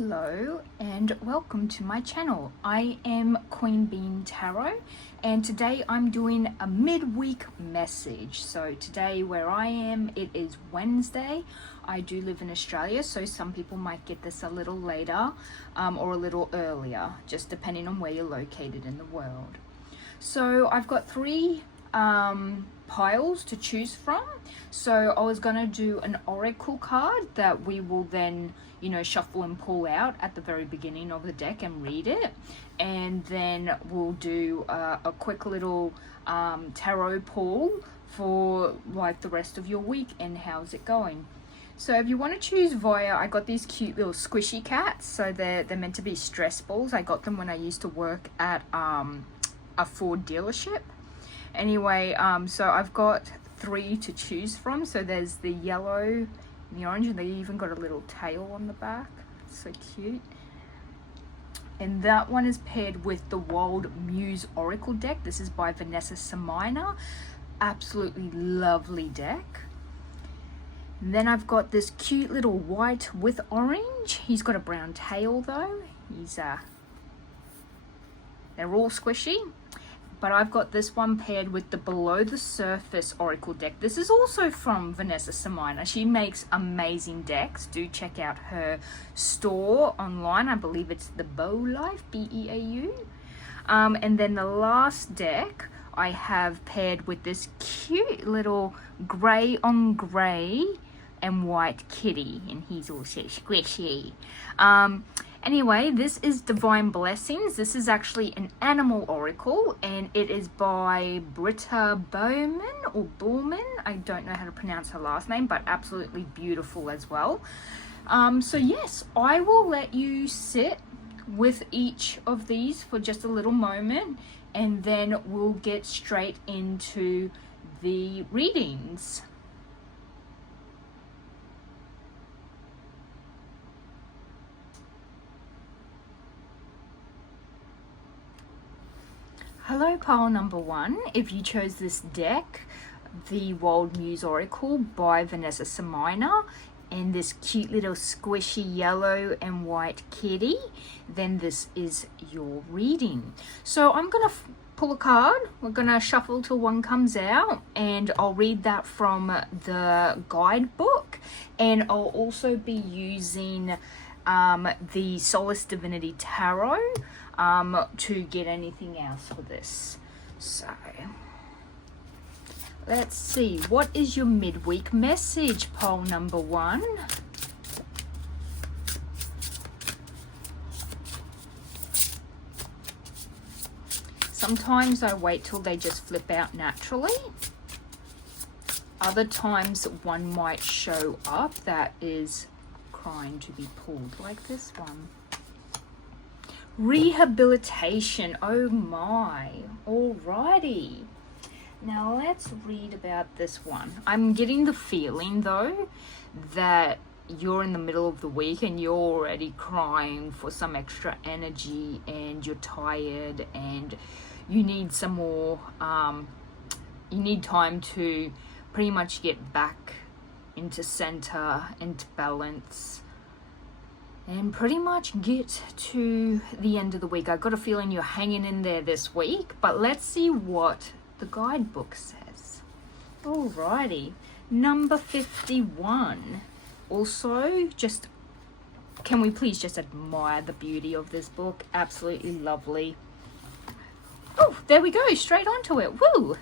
Hello and welcome to my channel. I am Queen Bean Tarot and today I'm doing a midweek message. So today where I am, it is Wednesday. I do live in Australia, so some people might get this a little later or a little earlier, just depending on where you're located in the world. So I've got three piles to choose from. So I was gonna do an oracle card that we will then shuffle and pull out at the very beginning of the deck and read it, and then we'll do a quick little tarot pull for like the rest of your week and how's it going. So if you want to choose Voya, I got these cute little squishy cats. So they're meant to be stress balls. I got them when I used to work at a Ford dealership. Anyway, so I've got three to choose from. So there's the yellow, the orange, and they even got a little tail on the back. So cute. And that one is paired with the Wild Muse Oracle deck. This is by Vanessa Samina. Absolutely lovely deck. And then I've got this cute little white with orange. He's got a brown tail though. They're all squishy. But I've got this one paired with the Below the Surface Oracle deck. This is also from Vanessa Samina. She makes amazing decks. Do check out her store online. I believe it's the Bow Life, B-E-A-U. And then the last deck I have paired with this cute little grey on grey and white kitty. And he's also squishy. Anyway, this is Divine Blessings. This is actually an animal oracle, and it is by Britta Bowman or Bullman. I don't know how to pronounce her last name, but absolutely beautiful as well. So yes, I will let you sit with each of these for just a little moment, and then we'll get straight into the readings. Hello pile number one. If you chose this deck, the Wild Muse Oracle by Vanessa Samina, and this cute little squishy yellow and white kitty, then this is your reading. So I'm gonna pull a card. We're gonna shuffle till one comes out, and I'll read that from the guidebook, and I'll also be using the Solace Divinity Tarot to get anything else for this. So let's see, what is your midweek message, pile number one? Sometimes I wait till they just flip out naturally. Other times one might show up that is crying to be pulled, like this one. Rehabilitation. Oh my. Alrighty. Now let's read about this one. I'm getting the feeling though that you're in the middle of the week and you're already crying for some extra energy, and you're tired and you need some more, you need time to pretty much get back into center, into balance, and pretty much get to the end of the week. I got a feeling you're hanging in there this week, but let's see what the guidebook says. Alrighty, number 51. Also, just, can we please just admire the beauty of this book? Absolutely lovely. Oh, there we go, straight onto it. Woo!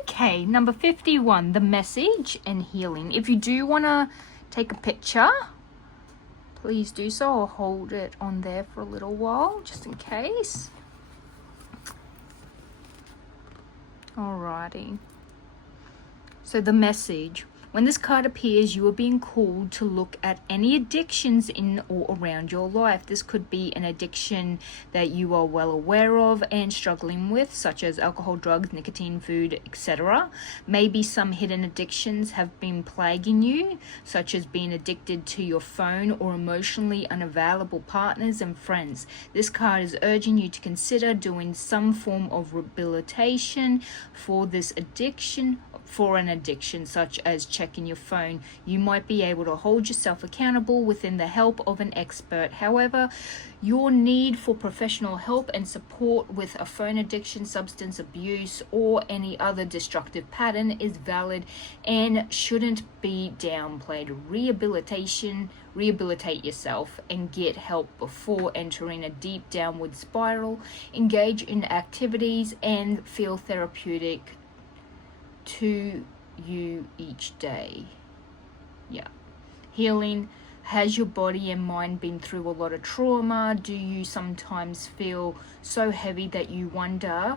Okay, number 51, the message and healing. If you do want to take a picture, please do so. I'll hold it on there for a little while, just in case. Alrighty. So the message. When this card appears, you are being called to look at any addictions in or around your life. This could be an addiction that you are well aware of and struggling with, such as alcohol, drugs, nicotine, food, etc. Maybe some hidden addictions have been plaguing you, such as being addicted to your phone or emotionally unavailable partners and friends. This card is urging you to consider doing some form of rehabilitation for this addiction for an addiction, such as checking your phone. You might be able to hold yourself accountable within the help of an expert. However, your need for professional help and support with a phone addiction, substance abuse, or any other destructive pattern is valid and shouldn't be downplayed. Rehabilitate yourself and get help before entering a deep downward spiral. Engage in activities and feel therapeutic to you each day. Yeah. Healing. Has your body and mind been through a lot of trauma? Do you sometimes feel so heavy that you wonder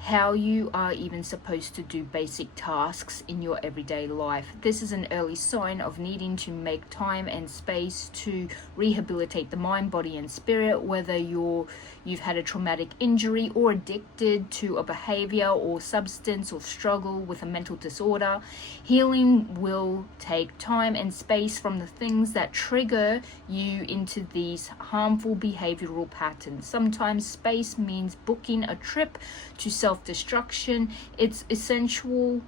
how you are even supposed to do basic tasks in your everyday life? This is an early sign of needing to make time and space to rehabilitate the mind, body, and spirit, whether you've had a traumatic injury or addicted to a behavior or substance or struggle with a mental disorder. Healing will take time and space from the things that trigger you into these harmful behavioral patterns. Sometimes space means booking a trip to self-destruction. It's essential.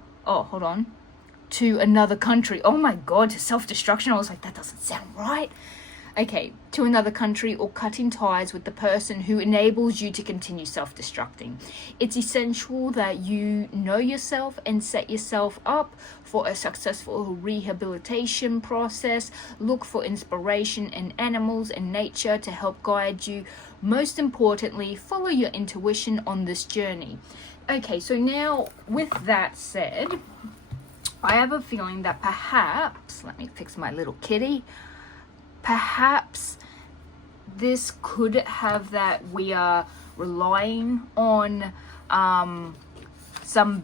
To another country. Oh my God, to self-destruction. I was like, that doesn't sound right. Okay, to another country, or cutting ties with the person who enables you to continue self-destructing. It's essential that you know yourself and set yourself up for a successful rehabilitation process. Look for inspiration in animals and nature to help guide you. Most importantly, follow your intuition on this journey. Okay, so now with that said, I have a feeling that perhaps, let me fix my little kitty, perhaps this could have that we are relying on some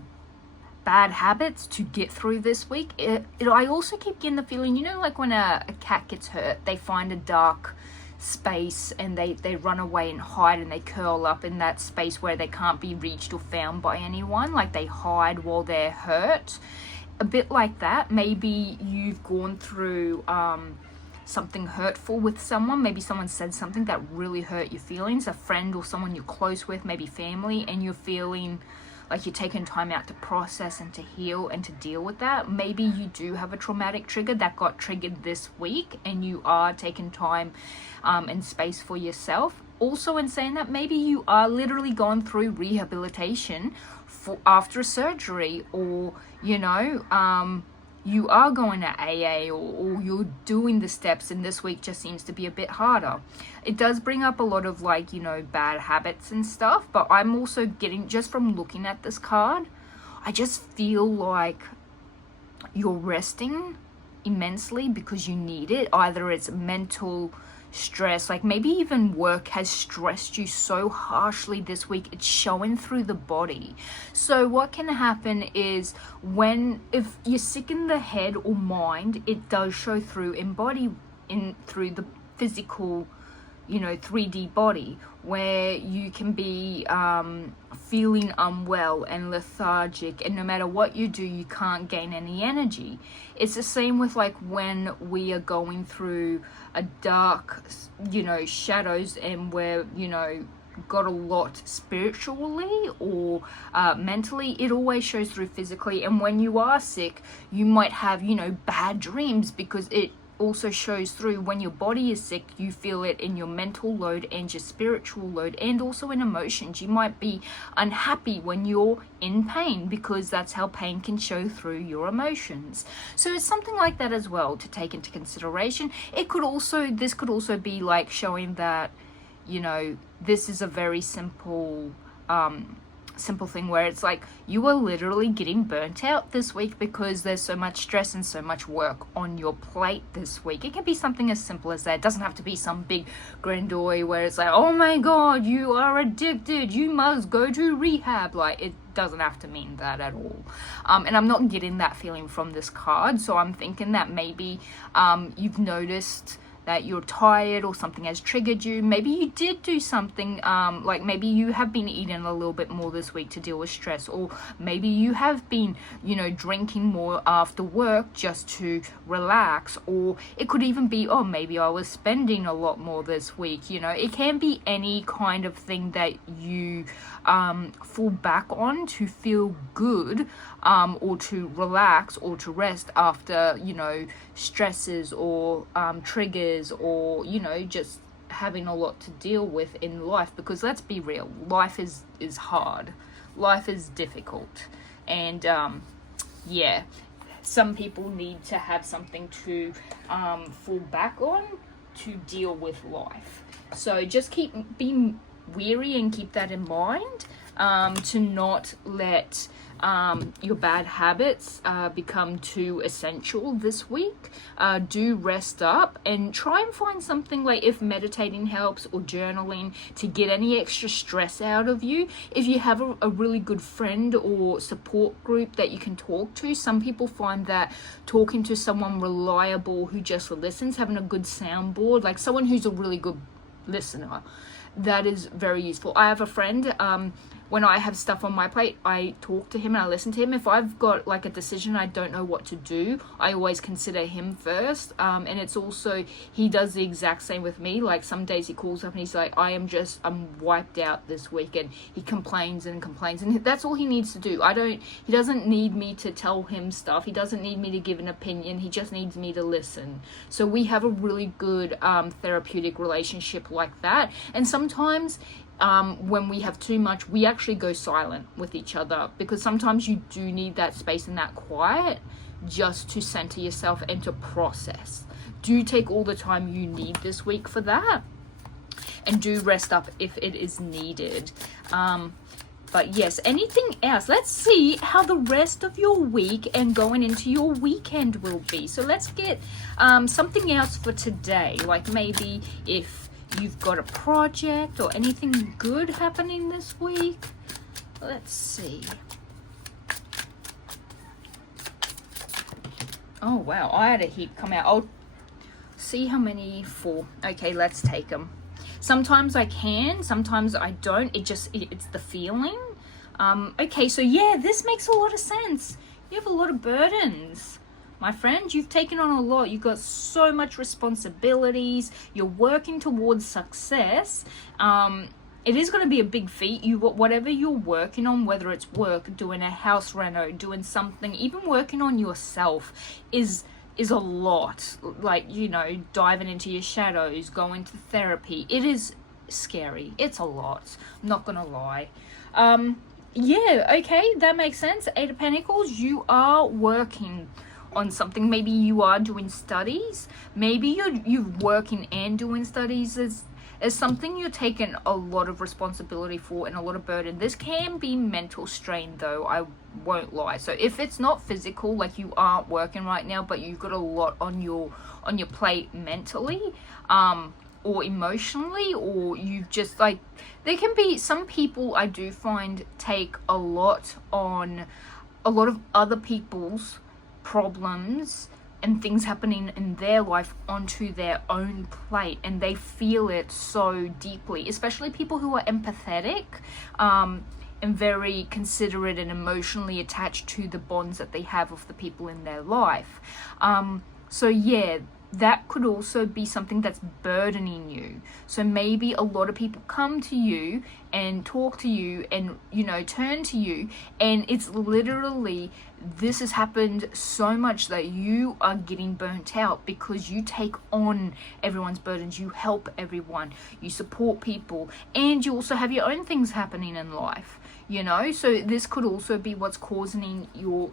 bad habits to get through this week. I also keep getting the feeling, like when a cat gets hurt, they find a dark space and they run away and hide, and they curl up in that space where they can't be reached or found by anyone. Like they hide while they're hurt. A bit like that. Maybe you've gone through something hurtful with someone. Maybe someone said something that really hurt your feelings, a friend or someone you're close with, maybe family, and you're feeling like you're taking time out to process and to heal and to deal with that. Maybe you do have a traumatic trigger that got triggered this week, and you are taking time and space for yourself. Also, in saying that, maybe you are literally going through rehabilitation after a surgery, or you are going to AA, or you're doing the steps, and this week just seems to be a bit harder. It does bring up a lot of bad habits and stuff, but I'm also getting, just from looking at this card, I just feel like you're resting immensely because you need it. Either it's mental stress, like maybe even work has stressed you so harshly this week, it's showing through the body. So what can happen is, if you're sick in the head or mind, it does show through through the physical 3D body, where you can be feeling unwell and lethargic, and no matter what you do, you can't gain any energy. It's the same with when we are going through a dark, shadows, and we're, got a lot spiritually or mentally. It always shows through physically. And when you are sick, you might have, bad dreams, because it also shows through. When your body is sick, you feel it in your mental load and your spiritual load, and also in emotions. You might be unhappy when you're in pain, because that's how pain can show through your emotions. So it's something like that as well to take into consideration. This could also be showing that this is a very simple thing, where it's you are literally getting burnt out this week because there's so much stress and so much work on your plate this week. It can be something as simple as that. It doesn't have to be some big grandeur where it's oh my God, you are addicted, you must go to rehab. It doesn't have to mean that at all. And I'm not getting that feeling from this card. So I'm thinking that maybe you've noticed that you're tired or something has triggered you. Maybe you did do something, like maybe you have been eating a little bit more this week to deal with stress, or maybe you have been, drinking more after work just to relax, or it could even be, oh, maybe I was spending a lot more this week. It can be any kind of thing that you fall back on to feel good, or to relax or to rest after, stresses or triggers, or, just having a lot to deal with in life. Because let's be real, life is hard. Life is difficult. And yeah, some people need to have something to fall back on to deal with life. So just keep being weary and keep that in mind, to not let your bad habits become too essential this week. Do rest up and try and find something, like if meditating helps or journaling, to get any extra stress out of you. If you have a really good friend or support group that you can talk to, some people find that talking to someone reliable who just listens, having a good soundboard, like someone who's a really good listener, that is very useful. I have a friend, when I have stuff on my plate, I talk to him and I listen to him. If I've got like a decision I don't know what to do, I always consider him first. And it's also, he does the exact same with me. Like some days he calls up and he's like, I'm wiped out this week, and he complains and complains, and that's all he needs to do. He doesn't need me to tell him stuff. He doesn't need me to give an opinion. He just needs me to listen. So we have a really good therapeutic relationship like that. And sometimes when we have too much, we actually go silent with each other, because sometimes you do need that space and that quiet just to center yourself and to process. Do take all the time you need this week for that, and do rest up if it is needed. But yes, anything else? Let's see how the rest of your week and going into your weekend will be. So let's get something else for today, like maybe if you've got a project or anything good happening this week. Let's see. Oh wow, I had a heap come out. I'll see how many. 4. Okay, let's take them. Sometimes I can, sometimes I don't. It's the feeling. Okay, so yeah, this makes a lot of sense. You have a lot of burdens. My friend, you've taken on a lot. You've got so much responsibilities. You're working towards success. It is going to be a big feat. Whatever you're working on, whether it's work, doing a house reno, doing something, even working on yourself is a lot. Like, diving into your shadows, going to therapy. It is scary. It's a lot. I'm not going to lie. Yeah, okay, that makes sense. 8 of Pentacles, you are working on something. Maybe you are doing studies. Maybe you're working and doing studies. Is something you're taking a lot of responsibility for and a lot of burden. This can be mental strain though, I won't lie. So if it's not physical, like you aren't working right now, but you've got a lot on your plate mentally, or emotionally, or you just like, there can be some people I do find take a lot on a lot of other people's problems and things happening in their life onto their own plate, and they feel it so deeply, especially people who are empathetic and very considerate and emotionally attached to the bonds that they have with the people in their life. So yeah, that could also be something that's burdening you. So maybe a lot of people come to you and talk to you and, turn to you, and it's literally, this has happened so much that you are getting burnt out because you take on everyone's burdens, you help everyone, you support people, and you also have your own things happening in life. So this could also be what's causing you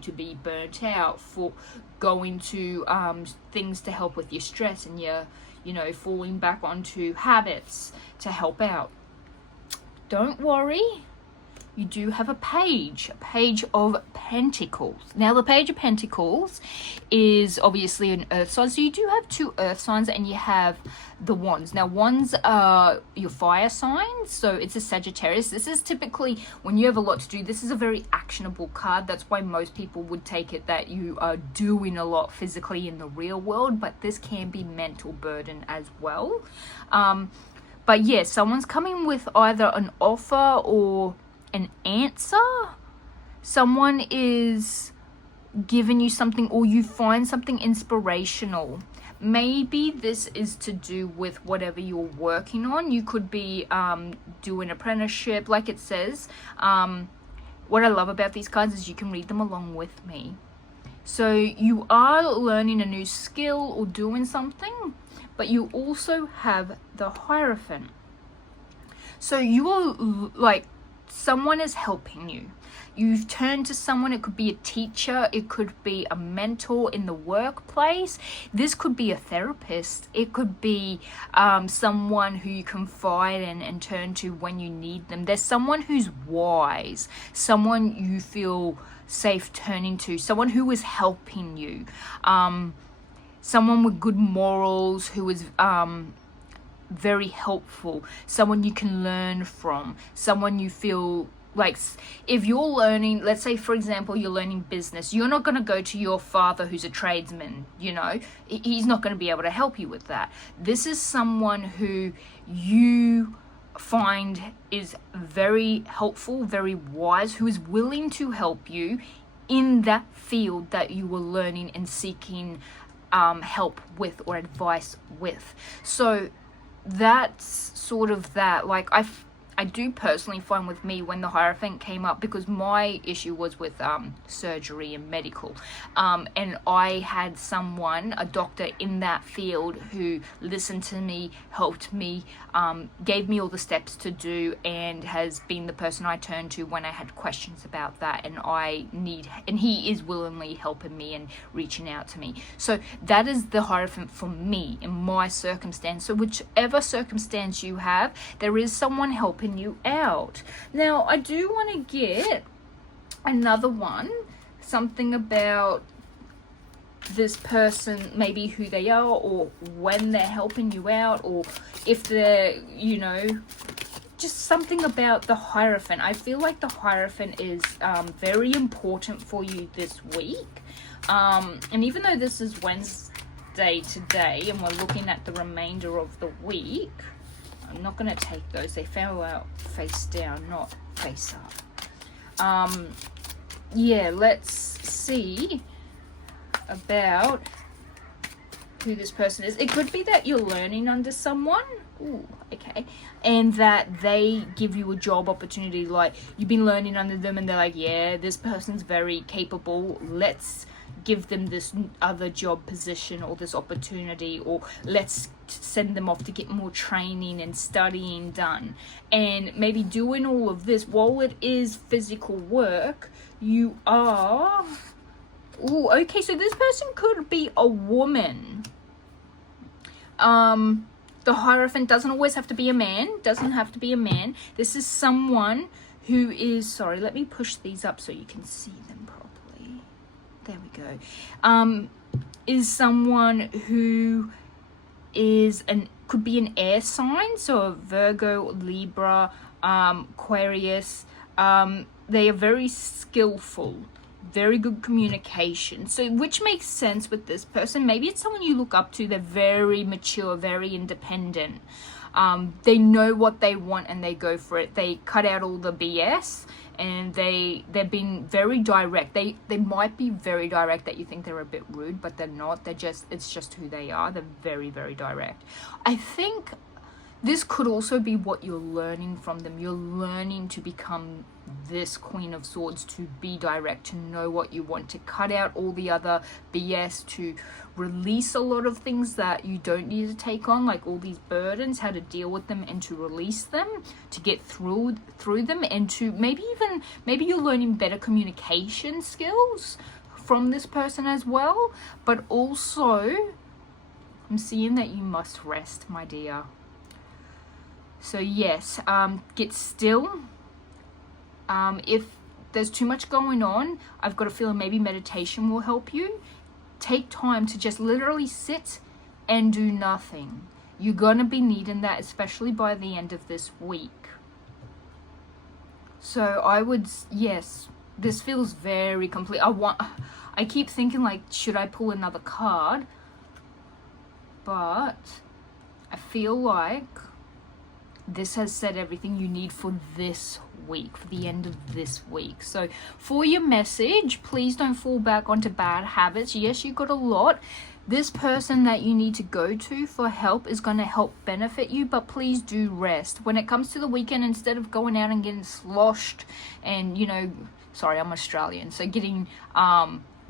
to be burnt out, for going to things to help with your stress, and your falling back onto habits to help out. Don't worry, you do have a page of pentacles. Now the page of pentacles is obviously an earth sign, so you do have 2 earth signs, and you have the wands. Now wands are your fire signs, so it's a Sagittarius. This is typically when you have a lot to do. This is a very actionable card. That's why most people would take it that you are doing a lot physically in the real world, but this can be mental burden as well. But yeah, someone's coming with either an offer or an answer. Someone is giving you something, or you find something inspirational. Maybe this is to do with whatever you're working on. You could be doing apprenticeship, like it says. What I love about these cards is you can read them along with me. So you are learning a new skill or doing something, but you also have the Hierophant. So you are like, someone is helping you. You've turned to someone. It could be a teacher, it could be a mentor in the workplace, this could be a therapist, it could be someone who you confide in and turn to when you need them. There's someone who's wise, someone you feel safe turning to, someone who is helping you, someone with good morals who is very helpful, someone you can learn from, someone you feel like, if you're learning, let's say for example you're learning business, you're not going to go to your father who's a tradesman, you know, he's not going to be able to help you with that. This is someone who you find is very helpful, very wise, who is willing to help you in that field that you were learning and seeking help with or advice with. So that's sort of that. Like I do personally find with me, when the Hierophant came up, because my issue was with surgery and medical, and I had someone, a doctor in that field, who listened to me, helped me, gave me all the steps to do, and has been the person I turn to when I had questions about that, and he is willingly helping me and reaching out to me. So that is the Hierophant for me in my circumstance. So whichever circumstance you have, there is someone helping you out. Now I do want to get another one, something about this person, maybe who they are, or when they're helping you out, or if they're, you know, just something about the Hierophant. I feel like the Hierophant is very important for you this week, and even though this is Wednesday today and we're looking at the remainder of the week, I'm not going to take those. They fell out face down, not face up. Yeah, let's see about who this person is. It could be that you're learning under someone. Ooh, okay. And that they give you a job opportunity. Like, you've been learning under them and they're like, yeah, this person's very capable. Let's give them this other job position or this opportunity, or let's send them off to get more training and studying done. And maybe doing all of this, while it is physical work, you are... Ooh, okay, so this person could be a woman. The Hierophant doesn't always have to be a man. Doesn't have to be a man. This is someone who is... Sorry, let me push these up so you can see them properly. There we go. Is someone who is could be an air sign, so a Virgo, Libra, Aquarius. They are very skillful, very good communication, so which makes sense with this person. Maybe it's someone you look up to. They're very mature, very independent. They know what they want and they go for it. They cut out all the BS, and they're being very direct. They might be very direct that you think they're a bit rude, but they're not. It's just who they are. They're very, very direct. I think this could also be what you're learning from them. You're learning to become this Queen of Swords, to be direct, to know what you want, to cut out all the other BS, to release a lot of things that you don't need to take on, like all these burdens, how to deal with them and to release them, to get through them, and to maybe you're learning better communication skills from this person as well. But also, I'm seeing that you must rest, my dear. So yes, get still. If there's too much going on, I've got a feeling maybe meditation will help you. Take time to just literally sit and do nothing. You're gonna be needing that, especially by the end of this week. So I would, yes, this feels very complete. I keep thinking, like, should I pull another card? But I feel like this has said everything you need for this week, for the end of this week. So for your message, please don't fall back onto bad habits. Yes, you got a lot. This person that you need to go to for help is going to help benefit you, but please do rest. When it comes to the weekend, instead of going out and getting sloshed and, you know, sorry, I'm Australian, so getting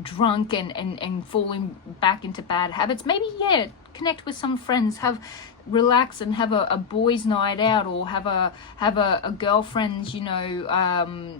drunk and falling back into bad habits, maybe, yeah, connect with some friends, relax and have a boys' night out, or have a girlfriend's, you know,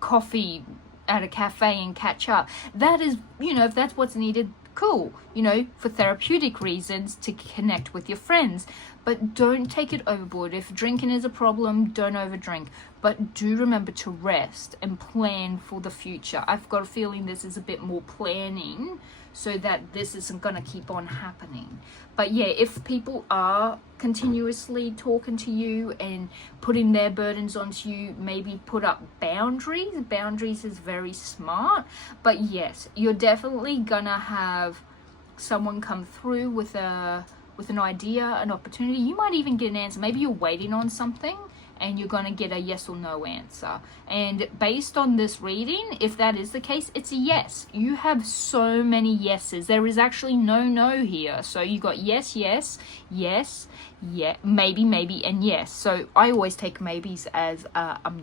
coffee at a cafe and catch up. That is, you know, if that's what's needed, cool, you know, for therapeutic reasons, to connect with your friends. But don't take it overboard. If drinking is a problem, don't overdrink. But do remember to rest and plan for the future. I've got a feeling this is a bit more planning, so that this isn't going to keep on happening. But yeah, if people are continuously talking to you and putting their burdens onto you, maybe put up boundaries. Boundaries is very smart. But yes, you're definitely gonna have someone come through with an idea, an opportunity. You might even get an answer. Maybe you're waiting on something and you're going to get a yes or no answer. And based on this reading, if that is the case, it's a yes. You have so many yeses. There is actually no here. So you got yes, yes, yes, yeah, maybe, and yes. So I always take maybes as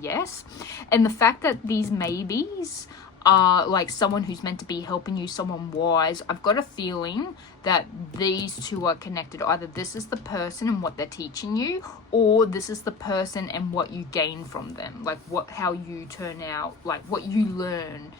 yes. And the fact that these maybes are like someone who's meant to be helping you, someone wise, I've got a feeling that these two are connected. Either this is the person and what they're teaching you, or this is the person and what you gain from them, like how you turn out, like what you learn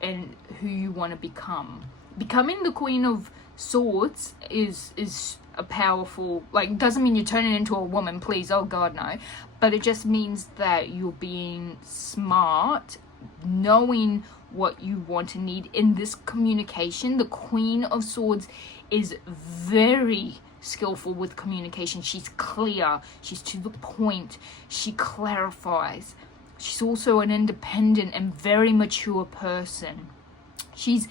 and who you want to become. Becoming the Queen of Swords is a powerful, like, doesn't mean you're turning into a woman, please, oh god no, but it just means that you're being smart, knowing what you want and need in this communication. The Queen of Swords is very skillful with communication. She's clear, she's to the point, she clarifies. She's also an independent and very mature person. She's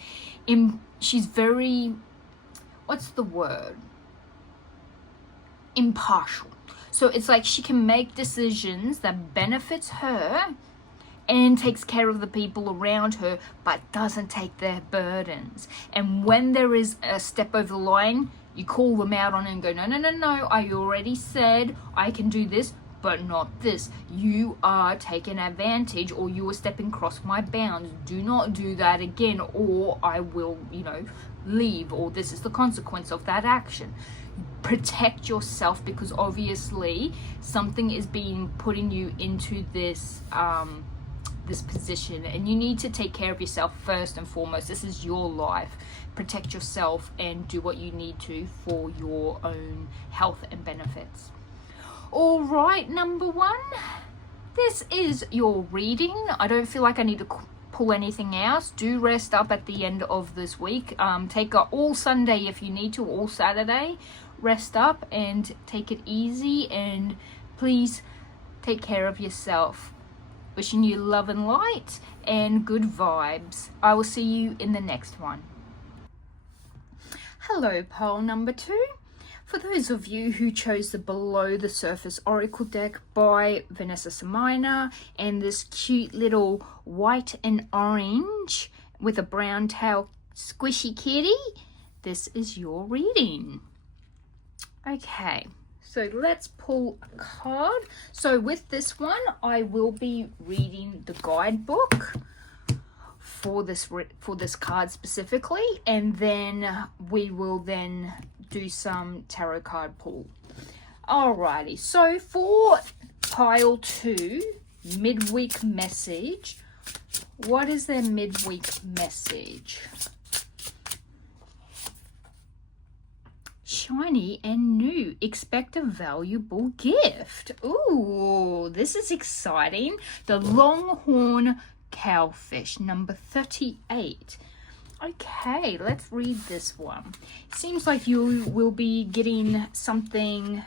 very, what's the word, impartial. So it's like she can make decisions that benefits her and takes care of the people around her, but doesn't take their burdens. And when there is a step over the line, you call them out on it and go, no, I already said I can do this, but not this. You are taking advantage, or you are stepping across my bounds. Do not do that again, or I will, you know, leave, or this is the consequence of that action. Protect yourself, because obviously something is being putting you into this this position, and you need to take care of yourself first and foremost. This is your life. Protect yourself and do what you need to for your own health and benefits. All right, number one, this is your reading. I don't feel like I need to pull anything else. Do rest up at the end of this week. Take all Sunday if you need to, all Saturday. Rest up and take it easy, and please take care of yourself. Wishing you love and light and good vibes. I will see you in the next one. Hello, pile number 2. For those of you who chose the Below the Surface Oracle deck by Vanessa Samina, and this cute little white and orange with a brown tail squishy kitty, this is your reading. Okay. So let's pull a card. So with this one, I will be reading the guidebook for this card specifically, and then we will then do some tarot card pull. Alrighty, so for pile 2, midweek message, what is their midweek message? shiny and new. Expect a valuable gift. Ooh, this is exciting. The longhorn cowfish, number 38. Okay, let's read this one. Seems like you will be getting something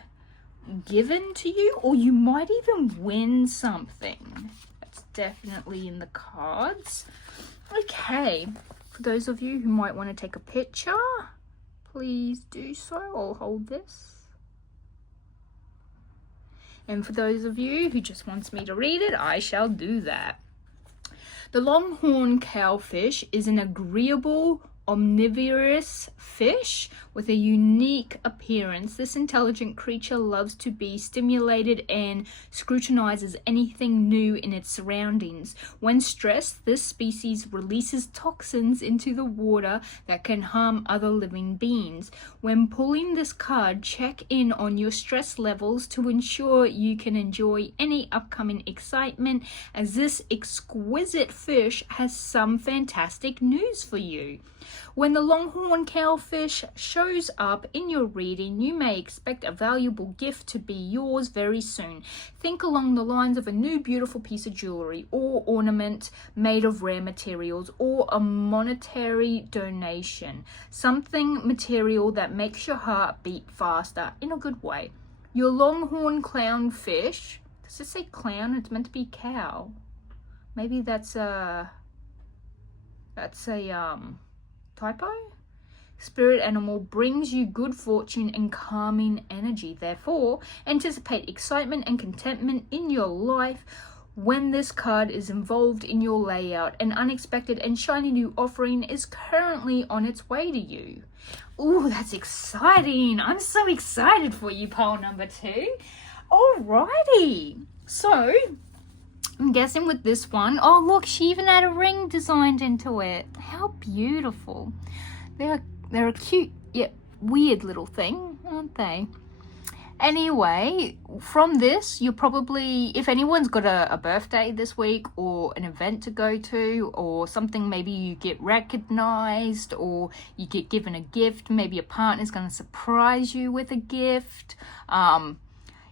given to you, or you might even win something. That's definitely in the cards. Okay, for those of you who might want to take a picture, please do so. I'll hold this. And for those of you who just wants me to read it, I shall do that. The longhorn cowfish is an agreeable, omnivorous fish with a unique appearance. This intelligent creature loves to be stimulated and scrutinizes anything new in its surroundings. When stressed, this species releases toxins into the water that can harm other living beings. When pulling this card, check in on your stress levels to ensure you can enjoy any upcoming excitement, as this exquisite fish has some fantastic news for you. When the longhorn cowfish shows up in your reading, you may expect a valuable gift to be yours very soon. Think along the lines of a new beautiful piece of jewelry or ornament made of rare materials, or a monetary donation. Something material that makes your heart beat faster in a good way. Your longhorn clownfish, does it say clown? It's meant to be cow. Maybe that's a typo? Spirit animal brings you good fortune and calming energy. Therefore, anticipate excitement and contentment in your life when this card is involved in your layout. An unexpected and shiny new offering is currently on its way to you. Ooh, that's exciting. I'm so excited for you, pile number 2. Alrighty. So, I'm guessing with this one, oh look, she even had a ring designed into it. How beautiful. They're a cute yet weird little thing, aren't they? Anyway, from this, you're probably, if anyone's got a birthday this week, or an event to go to, or something, maybe you get recognized, or you get given a gift, maybe a partner's going to surprise you with a gift.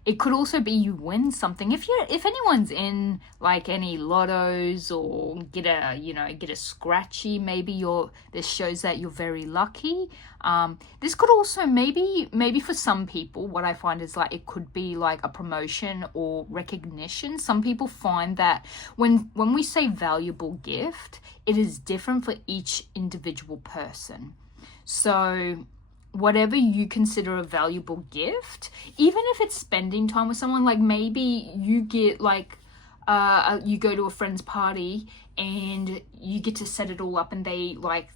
It could also be you win something. If anyone's in like any lottos, or get a scratchy, maybe this shows that you're very lucky. This could also maybe for some people, what I find is like it could be like a promotion or recognition. Some people find that when we say valuable gift, it is different for each individual person. So whatever you consider a valuable gift, even if it's spending time with someone, like maybe you get like you go to a friend's party and you get to set it all up, and they like,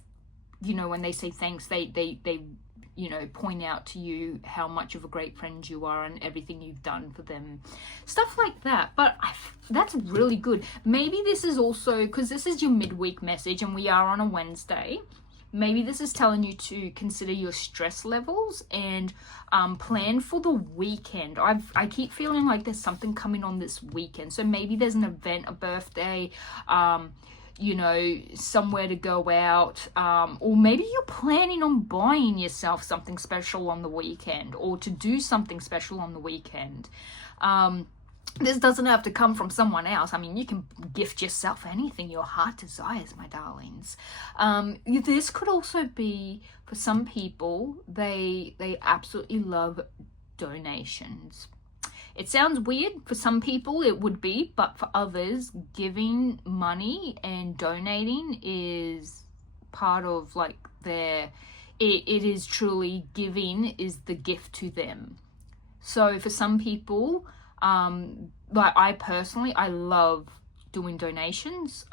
when they say thanks, they point out to you how much of a great friend you are and everything you've done for them, stuff like that. But that's really good. Maybe this is also, because this is your midweek message and we are on a Wednesday, maybe this is telling you to consider your stress levels and plan for the weekend. I keep feeling like there's something coming on this weekend. So maybe there's an event, a birthday, somewhere to go out, or maybe you're planning on buying yourself something special on the weekend, or to do something special on the weekend. This doesn't have to come from someone else. I mean, you can gift yourself anything your heart desires, my darlings. This could also be, for some people, they absolutely love donations. It sounds weird. For some people it would be, but for others, giving money and donating is part of like it is truly giving is the gift to them. So for some people, like I personally, I love doing donations,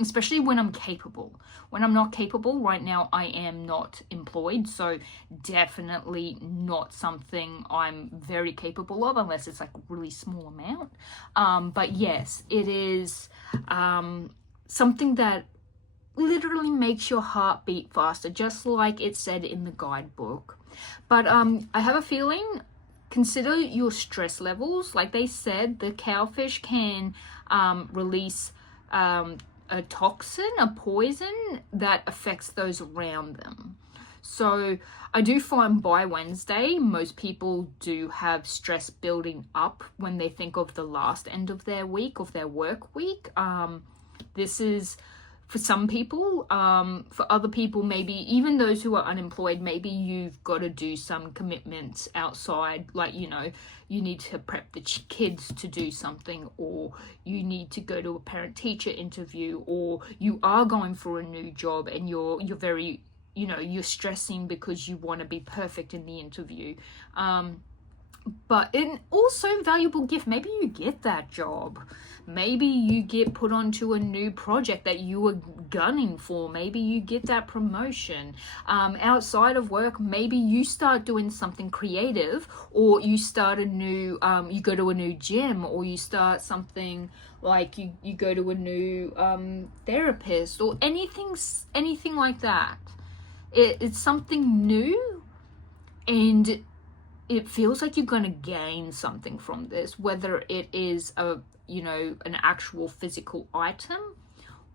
especially when I'm capable. When I'm not capable, right now I am not employed, so definitely not something I'm very capable of, unless it's like a really small amount. But yes, it is something that literally makes your heart beat faster, just like it said in the guidebook. But I have a feeling, consider your stress levels. Like they said, the cowfish can release a toxin, a poison that affects those around them. So I do find by Wednesday, most people do have stress building up when they think of the last end of their week, of their work week. This is for some people. For other people, maybe even those who are unemployed, maybe you've got to do some commitments outside, like, you know, you need to prep the kids to do something, or you need to go to a parent-teacher interview, or you are going for a new job and you're very, you know, you're stressing because you want to be perfect in the interview. But an also valuable gift, maybe you get that job, maybe you get put onto a new project that you were gunning for, maybe you get that promotion. Outside of work, maybe you start doing something creative, or you start a new, you go to a new gym, or you start something like you go to a new therapist, or anything like that. It's something new, and it feels like you're going to gain something from this, whether it is an actual physical item,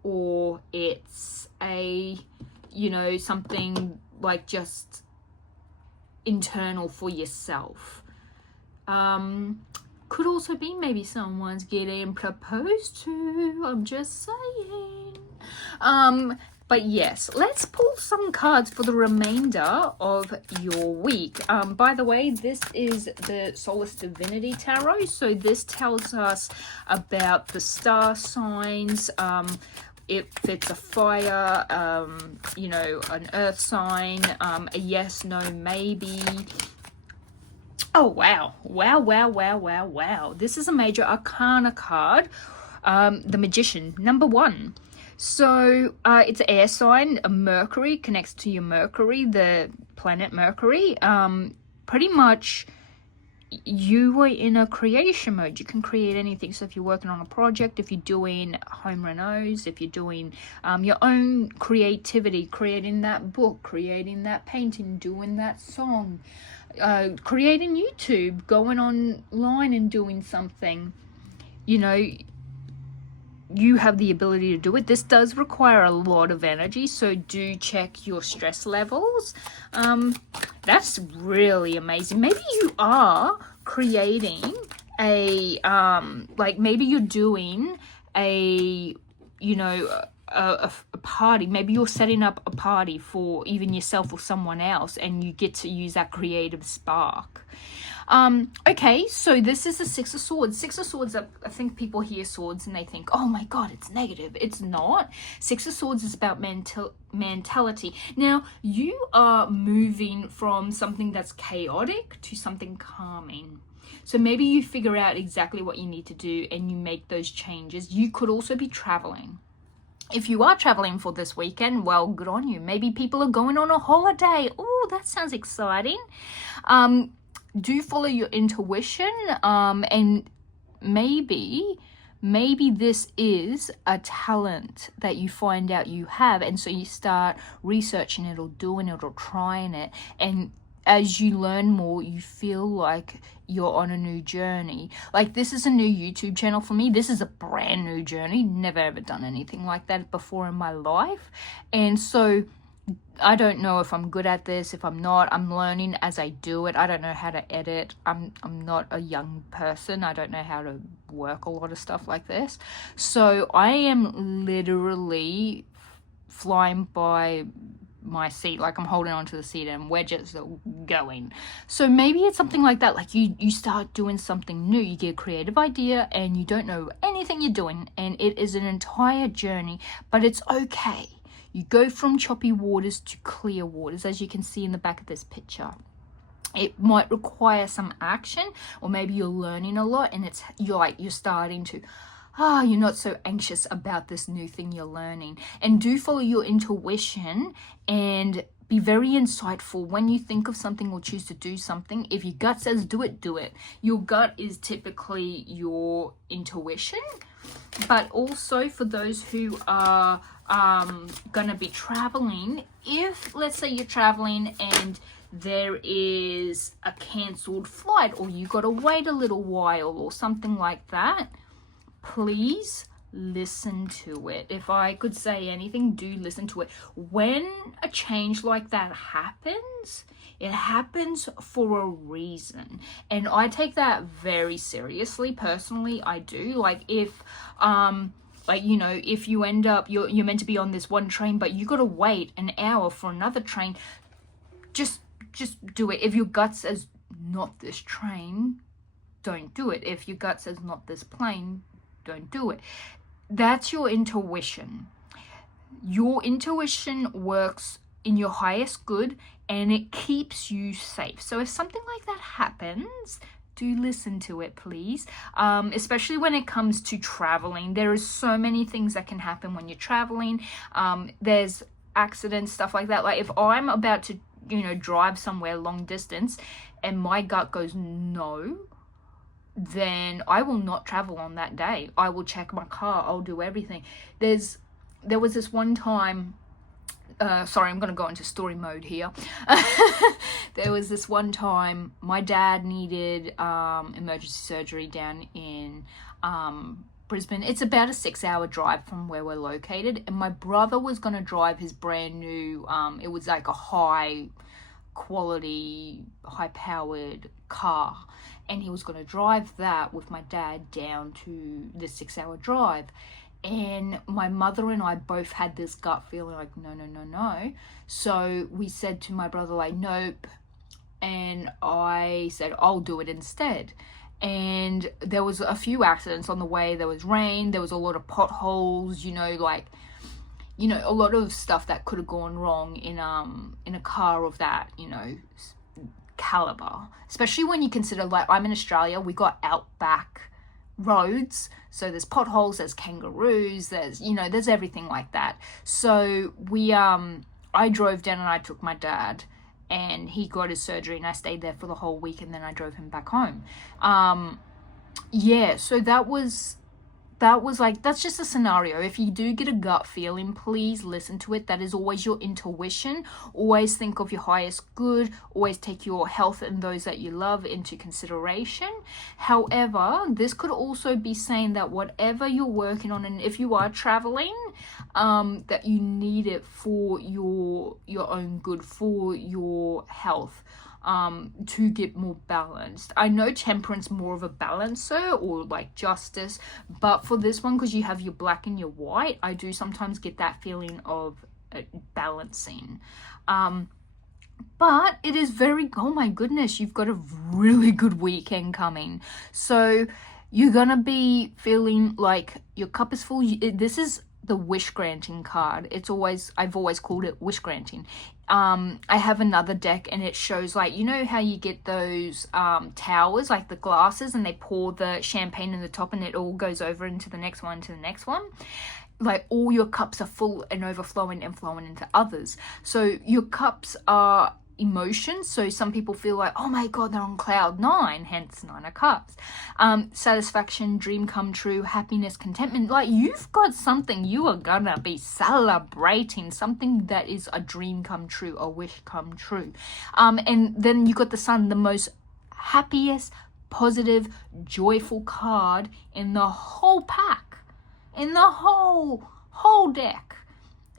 or it's something like just internal for yourself. Could also be maybe someone's getting proposed to, I'm just saying. But yes, let's pull some cards for the remainder of your week. By the way, this is the Solace Divinity Tarot. So this tells us about the star signs. If it's a fire, an earth sign, a yes, no, maybe. Oh, wow. Wow. This is a major arcana card. The Magician, number 1. So it's an air sign. Mercury connects to your Mercury, the planet Mercury. Pretty much you are in a creation mode. You can create anything. So if you're working on a project, if you're doing home renos, if you're doing your own creativity, creating that book, creating that painting, doing that song, creating YouTube, going online and doing something, you have the ability to do it. This does require a lot of energy, so do check your stress levels. That's really amazing. Maybe you are creating a maybe you're doing a party. Maybe you're setting up a party for even yourself or someone else, and you get to use that creative spark. Okay, so this is the Six of Swords. Six of Swords, I think people hear swords and they think, oh my god, it's negative. It's not. Six of Swords is about mentality. Now, you are moving from something that's chaotic to something calming. So maybe you figure out exactly what you need to do and you make those changes. You could also be traveling. If you are traveling for this weekend, well, good on you. Maybe people are going on a holiday. Oh, that sounds exciting. Do follow your intuition, and maybe this is a talent that you find out you have, and so you start researching it or doing it or trying it, and as you learn more, you feel like you're on a new journey. Like, this is a new YouTube channel for me. This is a brand new journey. Never ever done anything like that before in my life, and so I don't know if I'm good at this, if I'm not. I'm learning as I do it. I don't know how to edit. I'm not a young person. I don't know how to work a lot of stuff like this. So I am literally flying by my seat, like I'm holding onto the seat and we're just going. So maybe it's something like that. Like you start doing something new. You get a creative idea and you don't know anything you're doing, and it is an entire journey, but it's okay. You go from choppy waters to clear waters, as you can see in the back of this picture. It might require some action, or maybe you're learning a lot and you're starting to, you're not so anxious about this new thing you're learning. And do follow your intuition and be very insightful when you think of something or choose to do something. If your gut says do it, do it. Your gut is typically your intuition. But also for those who are gonna be traveling, if let's say you're traveling and there is a cancelled flight, or you gotta wait a little while or something like that, please listen to it. If I could say anything, do listen to it. When a change like that happens, it happens for a reason. And I take that very seriously. Personally, I do. Like if if you end up, you're meant to be on this one train, but you got to wait an hour for another train, just do it. If your gut says not this train, don't do it. If your gut says not this plane, don't do it. That's your intuition. Your intuition works in your highest good, and it keeps you safe. So if something like that happens, do listen to it, please. Especially when it comes to traveling. There is so many things that can happen when you're traveling. There's accidents, stuff like that. Like if I'm about to, drive somewhere long distance and my gut goes no, then I will not travel on that day. I will check my car. I'll do everything. There was this one time, sorry, I'm going to go into story mode here. There was this one time my dad needed emergency surgery down in Brisbane. It's about a 6-hour drive from where we're located. And my brother was going to drive his brand new, it was like a high quality, high powered car. And he was going to drive that with my dad down to the 6-hour drive. And my mother and I both had this gut feeling like, no. So we said to my brother, like, nope. And I said, I'll do it instead. And there was a few accidents on the way. There was rain. There was a lot of potholes, a lot of stuff that could have gone wrong in a car of that, caliber. Especially when you consider, like, I'm in Australia, we got outback roads, so there's potholes, there's kangaroos, there's everything like that. So I drove down and I took my dad, and he got his surgery, and I stayed there for the whole week, and then I drove him back home. So that's just a scenario. If you do get a gut feeling, please listen to it. That is always your intuition. Always think of your highest good. Always take your health and those that you love into consideration. However, this could also be saying that whatever you're working on, and if you are traveling, that you need it for your own good, for your health. To get more balanced. I know temperance more of a balancer or like justice, but for this one, because you have your black and your white, I do sometimes get that feeling of balancing. But it is oh my goodness, you've got a really good weekend coming. So you're gonna be feeling like your cup is full. This is the wish granting card. I've always called it wish granting. I have another deck, and it shows, like, how you get those towers, like the glasses, and they pour the champagne in the top and it all goes over into the next one, like all your cups are full and overflowing and flowing into others. So your cups are emotions. So some people feel like, oh my god, they're on cloud 9, hence 9 of cups. Satisfaction, dream come true, happiness, contentment. Like, you've got something you are gonna be celebrating, something that is a dream come true, a wish come true. And then you got the sun, the most happiest, positive, joyful card in the whole pack, in the whole deck.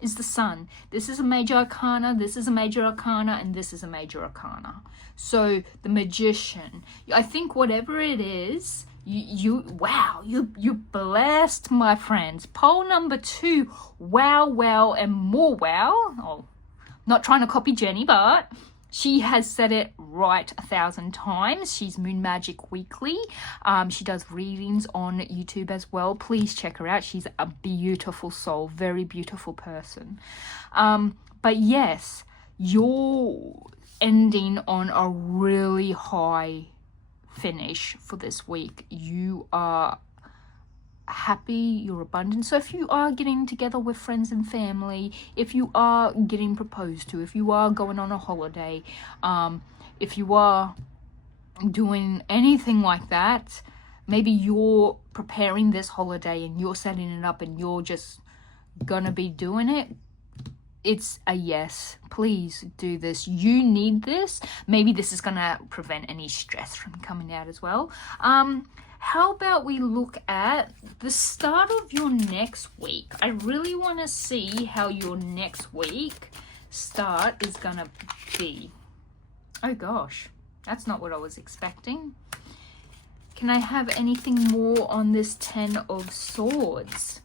Is the sun. This is a major arcana, this is a major arcana, and this is a major arcana. So the magician, I think whatever it is, you're blessed, my friends. Pole number 2, wow, and more wow. Oh, not trying to copy Jenny, but she has said it right 1,000 times. She's Moon Magic Weekly. She does readings on YouTube as well. Please check her out. She's a beautiful soul, very beautiful person. But yes, you're ending on a really high finish for this week. You are happy, you're abundant. So if you are getting together with friends and family, if you are getting proposed to, if you are going on a holiday, if you are doing anything like that, maybe you're preparing this holiday and you're setting it up and you're just gonna be doing it, it's a yes. Please do this. You need this. Maybe this is gonna prevent any stress from coming out as well. how about we look at the start of your next week? I really want to see how your next week start is gonna be. Oh gosh, that's not what I was expecting. Can I have anything more on this 10 of Swords?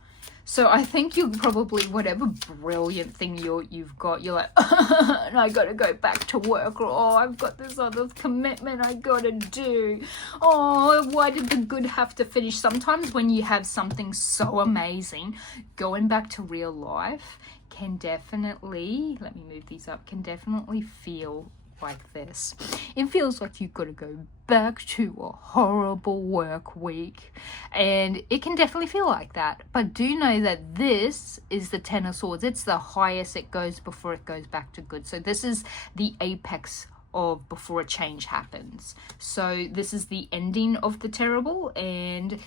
So I think you probably, whatever brilliant thing you've got, you're like, I gotta go back to work, or oh, I've got this other commitment I gotta do. Oh, why did the good have to finish? Sometimes when you have something so amazing, going back to real life can definitely, let me move these up, can definitely feel like this. It feels like you've got to go back to a horrible work week, and it can definitely feel like that. But do know that this is the 10 of Swords. It's the highest it goes before it goes back to good. So this is the apex of before a change happens. So this is the ending of the terrible, and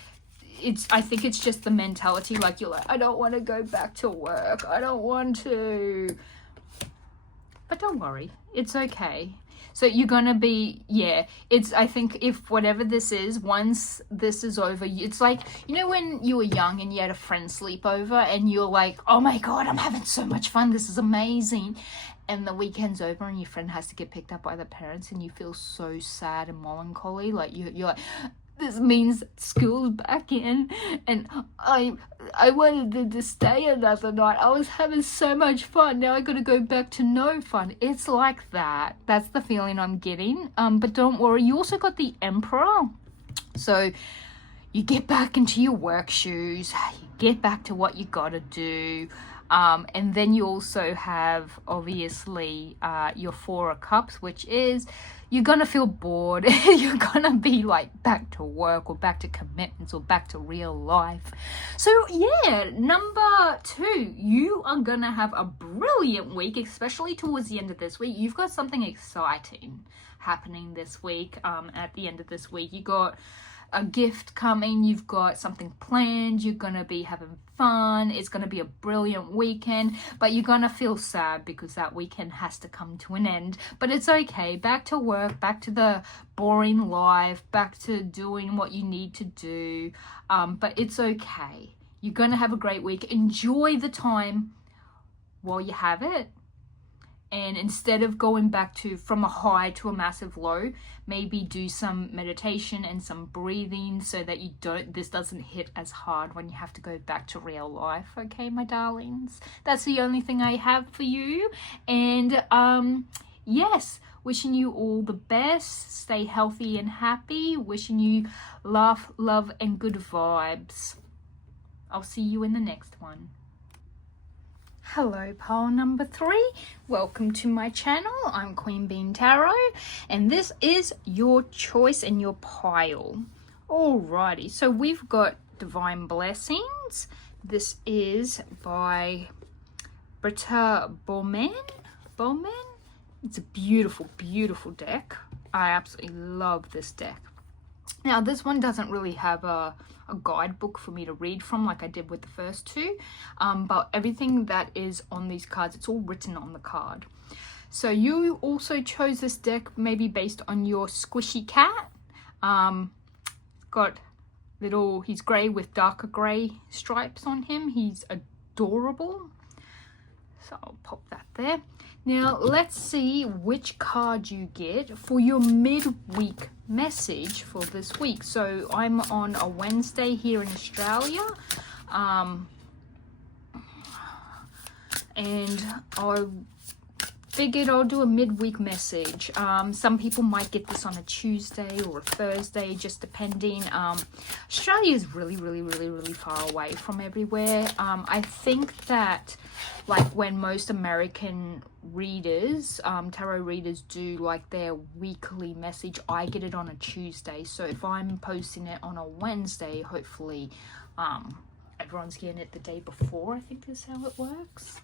I think it's just the mentality, like you're like, I don't want to go back to work, I don't want to. But don't worry, it's okay. So you're gonna be, I think if whatever this is, once this is over, it's like, you know when you were young and you had a friend sleepover and you're like, oh my God, I'm having so much fun, this is amazing. And the weekend's over and your friend has to get picked up by the parents and you feel so sad and melancholy, like you're like, this means school's back in, and I wanted to stay another night. I was having so much fun. Now I got to go back to no fun. It's like that. That's the feeling I'm getting. But don't worry. You also got the Emperor. So you get back into your work shoes. You get back to what you got to do. And then you also have, obviously, your Four of Cups, which is you're going to feel bored. You're going to be like back to work or back to commitments or back to real life. So, yeah, number 2, you are going to have a brilliant week, especially towards the end of this week. You've got something exciting happening this week. At the end of this week, you got a gift coming, you've got something planned, you're gonna be having fun, it's gonna be a brilliant weekend, but you're gonna feel sad because that weekend has to come to an end. But it's okay, back to work, back to the boring life, back to doing what you need to do. But it's okay, you're gonna have a great week. Enjoy the time while you have it. And instead of going back to from a high to a massive low, maybe do some meditation and some breathing so that this doesn't hit as hard when you have to go back to real life. Okay, my darlings, that's the only thing I have for you. And yes, wishing you all the best. Stay healthy and happy. Wishing you laugh, love, and good vibes. I'll see you in the next one. Hello, pile number 3. Welcome to my channel. I'm Queen Bean Tarot, and this is your choice and your pile. Alrighty, so we've got Divine Blessings. This is by Britta Bowman. It's a beautiful, beautiful deck. I absolutely love this deck. Now, this one doesn't really have a guidebook for me to read from like I did with the first 2, but everything that is on these cards, it's all written on the card. So you also chose this deck maybe based on your squishy cat. He's grey with darker grey stripes on him. He's adorable. So I'll pop that there. Now let's see which card you get for your midweek message for this week. So I'm on a Wednesday here in Australia, and I figured I'll do a midweek message. Some people might get this on a Tuesday or a Thursday, just depending. Australia is really, really, really, really far away from everywhere. I think that like when most American readers, tarot readers do like their weekly message, I get it on a Tuesday. So if I'm posting it on a Wednesday, hopefully everyone's getting it the day before. I think that's how it works.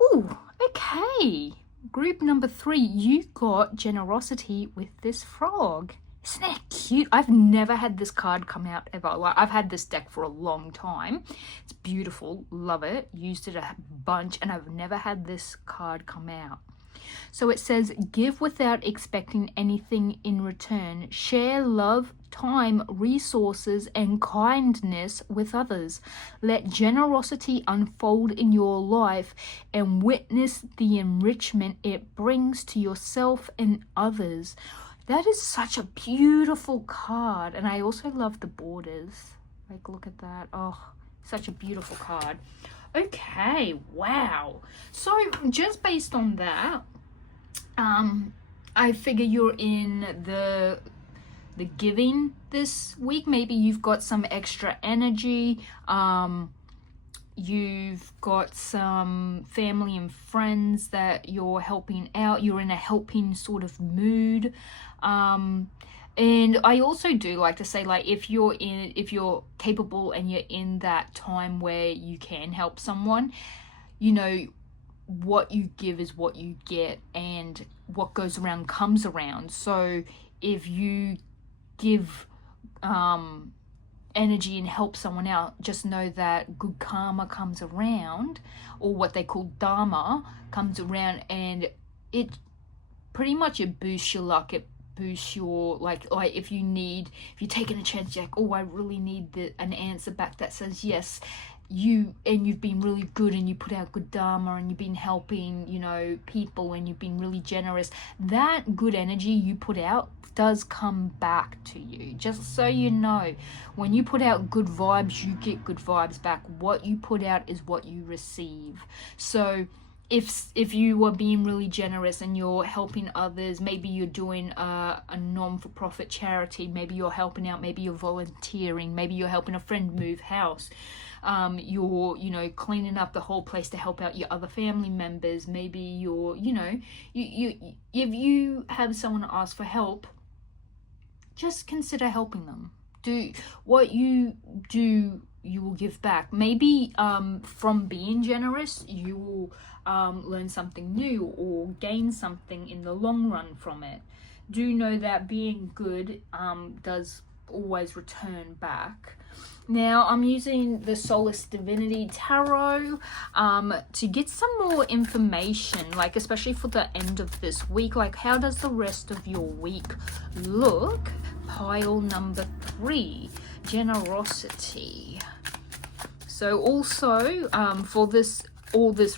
Oh, okay. Group number 3, you got Generosity with this frog. Isn't that cute? I've never had this card come out ever. Like, I've had this deck for a long time. It's beautiful. Love it. Used it a bunch, and I've never had this card come out. So it says, give without expecting anything in return. Share love, time, resources, and kindness with others. Let generosity unfold in your life and witness the enrichment it brings to yourself and others. That is such a beautiful card. And I also love the borders. Like, look at that. Oh, such a beautiful card. Okay, wow. So just based on that, I figure you're in the giving this week. Maybe you've got some extra energy. You've got some family and friends that you're helping out. You're in a helping sort of mood. And I also do like to say, like, if you're capable and you're in that time where you can help someone, you know, what you give is what you get, and what goes around comes around. So if you give energy and help someone out, just know that good karma comes around, or what they call dharma comes around, and it pretty much, it boosts your luck. It boosts your, like if you're taking a chance, you're like, oh, I really need an answer back that says yes, you've been really good, and you put out good dharma, and you've been helping, you know, people, and you've been really generous. That good energy you put out does come back to you. Just so you know, when you put out good vibes, you get good vibes back. What you put out is what you receive. So if you are being really generous and you're helping others, maybe you're doing a non-for-profit charity, maybe you're helping out, maybe you're volunteering, maybe you're helping a friend move house, you're, you know, cleaning up the whole place to help out your other family members, maybe you're, you know, you if you have someone ask for help, just consider helping them. Do what you do, you will give back. Maybe from being generous, you will learn something new or gain something in the long run from it. Do know that being good does always return back. Now I'm using the Solace Divinity Tarot to get some more information, like especially for the end of this week, like how does the rest of your week look? Pile number 3, generosity. So also for this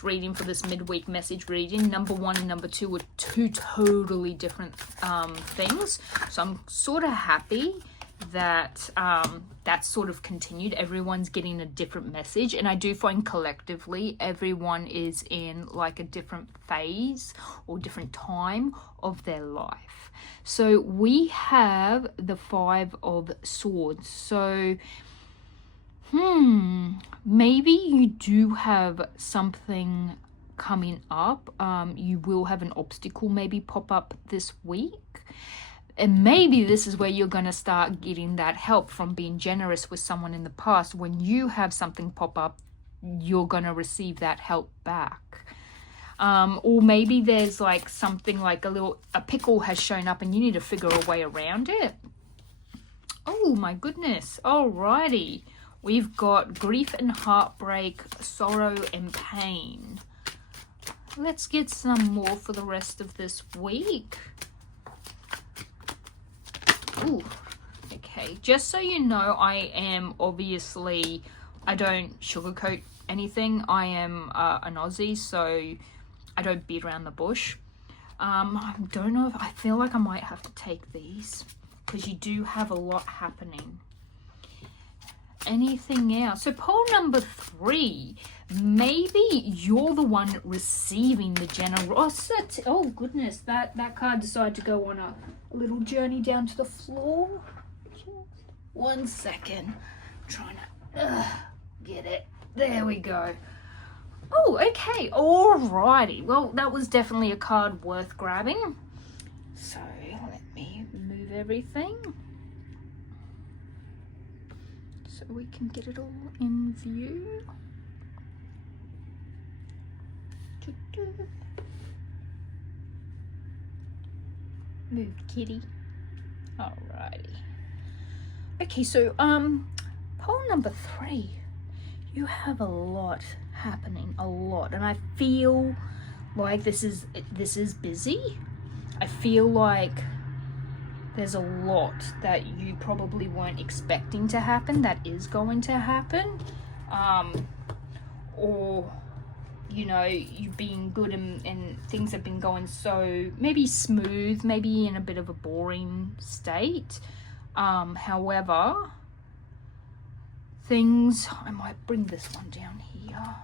reading, for this midweek message reading, number 1 and number 2 were 2 totally different things. So I'm sort of happy that that's sort of continued. Everyone's getting a different message, and I do find collectively everyone is in like a different phase or different time of their life. So we have the 5 of Swords. So maybe you do have something coming up. You will have an obstacle maybe pop up this week. And maybe this is where you're going to start getting that help from being generous with someone in the past. When you have something pop up, you're going to receive that help back. Or maybe there's like something like a pickle has shown up and you need to figure a way around it. Oh my goodness. Alrighty. We've got grief and heartbreak, sorrow and pain. Let's get some more for the rest of this week. Ooh, okay. Just so you know, I am obviously, I don't sugarcoat anything. I am an Aussie, so I don't beat around the bush. I don't know if, I feel like I might have to take these because you do have a lot happening. Anything else? So pole number 3, maybe you're the one receiving the generosity. Oh goodness, that card decided to go on a little journey down to the floor. Just 1 second. I'm trying to get it. There we go. Oh, okay. Alrighty. Well, that was definitely a card worth grabbing. So let me move everything so we can get it all in view. Move kitty. Alrighty. Okay, so pole number 3, you have a lot happening, a lot, and I feel like this is busy. I feel like there's a lot that you probably weren't expecting to happen that is going to happen, or you know, you've been good and things have been going so maybe smooth, maybe in a bit of a boring state. However, things, I might bring this one down here,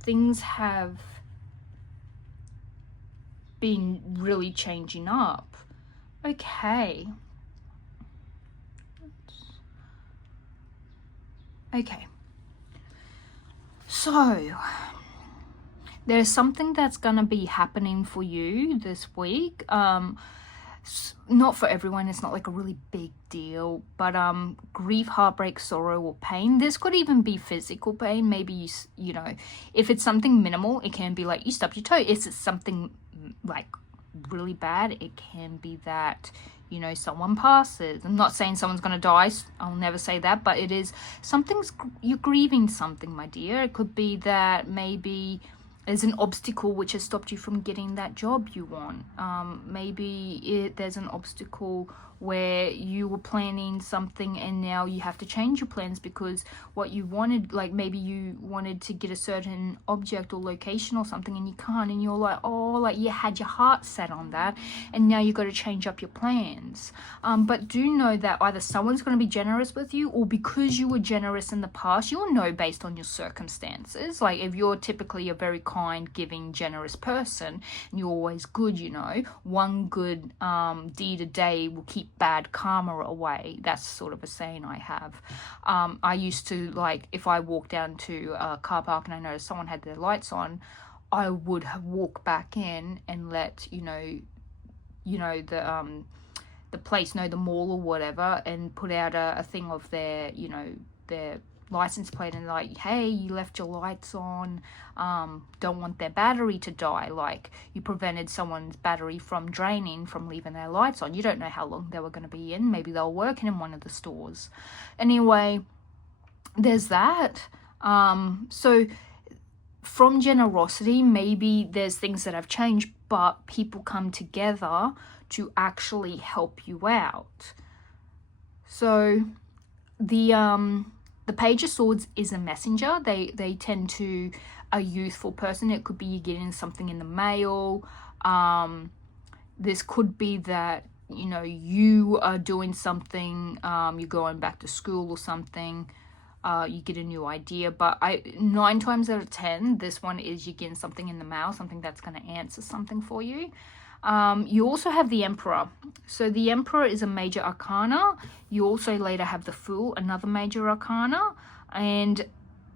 things have been really changing up. Okay. So there's something that's gonna be happening for you this week. Not for everyone, it's not like a really big deal, but grief, heartbreak, sorrow, or pain. This could even be physical pain. Maybe you know, if it's something minimal, it can be like you stubbed your toe. If it's something like really bad, it can be that, you know, someone passes. I'm not saying someone's gonna die, I'll never say that, but it is you're grieving something, my dear. It could be that maybe there's an obstacle which has stopped you from getting that job you want. Maybe there's an obstacle where you were planning something and now you have to change your plans because what you wanted, like maybe you wanted to get a certain object or location or something and you can't, and you're like, oh, like you had your heart set on that and now you've got to change up your plans. But do know that either someone's going to be generous with you, or because you were generous in the past, you'll know based on your circumstances. Like if you're typically a very kind, giving, generous person and you're always good, you know, one good deed a day will keep bad karma away. That's sort of a saying I have. I used to, like, if I walked down to a car park and I noticed someone had their lights on, I would walk back in and let the place know, the mall or whatever, and put out a thing of their, you know, their license plate and like, hey, you left your lights on, don't want their battery to die. Like you prevented someone's battery from draining from leaving their lights on. You don't know how long they were going to be in. Maybe they were working in one of the stores. Anyway, there's that. So from generosity, maybe there's things that have changed, but people come together to actually help you out. So the Page of Swords is a messenger. They tend to a youthful person. It could be you getting something in the mail. This could be that, you know, you are doing something, you're going back to school or something, you get a new idea. But 9 times out of 10, this one is you getting something in the mail, something that's going to answer something for you. You also have the Emperor. So the Emperor is a major arcana. You also later have the Fool, another major arcana. And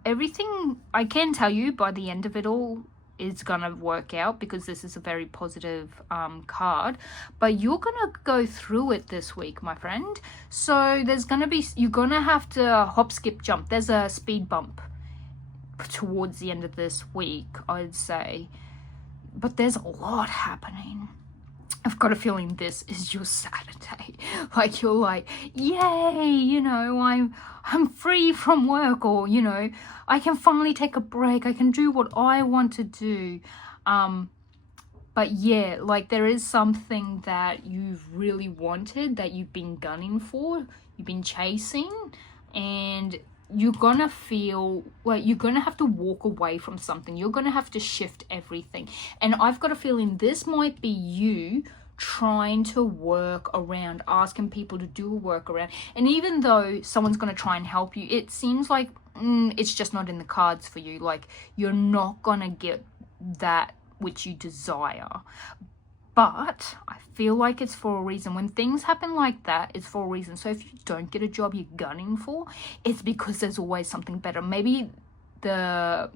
everything, I can tell you, by the end of it all, is gonna work out because this is a very positive card. But you're gonna go through it this week, my friend. So there's gonna be, you're gonna have to hop, skip, jump. There's a speed bump towards the end of this week, I'd say. But there's a lot happening. I've got a feeling this is your Saturday. Like you're like, yay, you know, I'm free from work, or, you know, I can finally take a break. I can do what I want to do. But yeah, like there is something that you've really wanted, that you've been gunning for, you've been chasing, and you're gonna feel like you're gonna have to walk away from something. You're gonna have to shift everything. And I've got a feeling this might be you trying to work around, asking people to do a workaround. And even though someone's gonna try and help you, it seems like it's just not in the cards for you. Like you're not gonna get that which you desire. But I feel like it's for a reason. When things happen like that, it's for a reason. So if you don't get a job you're gunning for, it's because there's always something better. Maybe the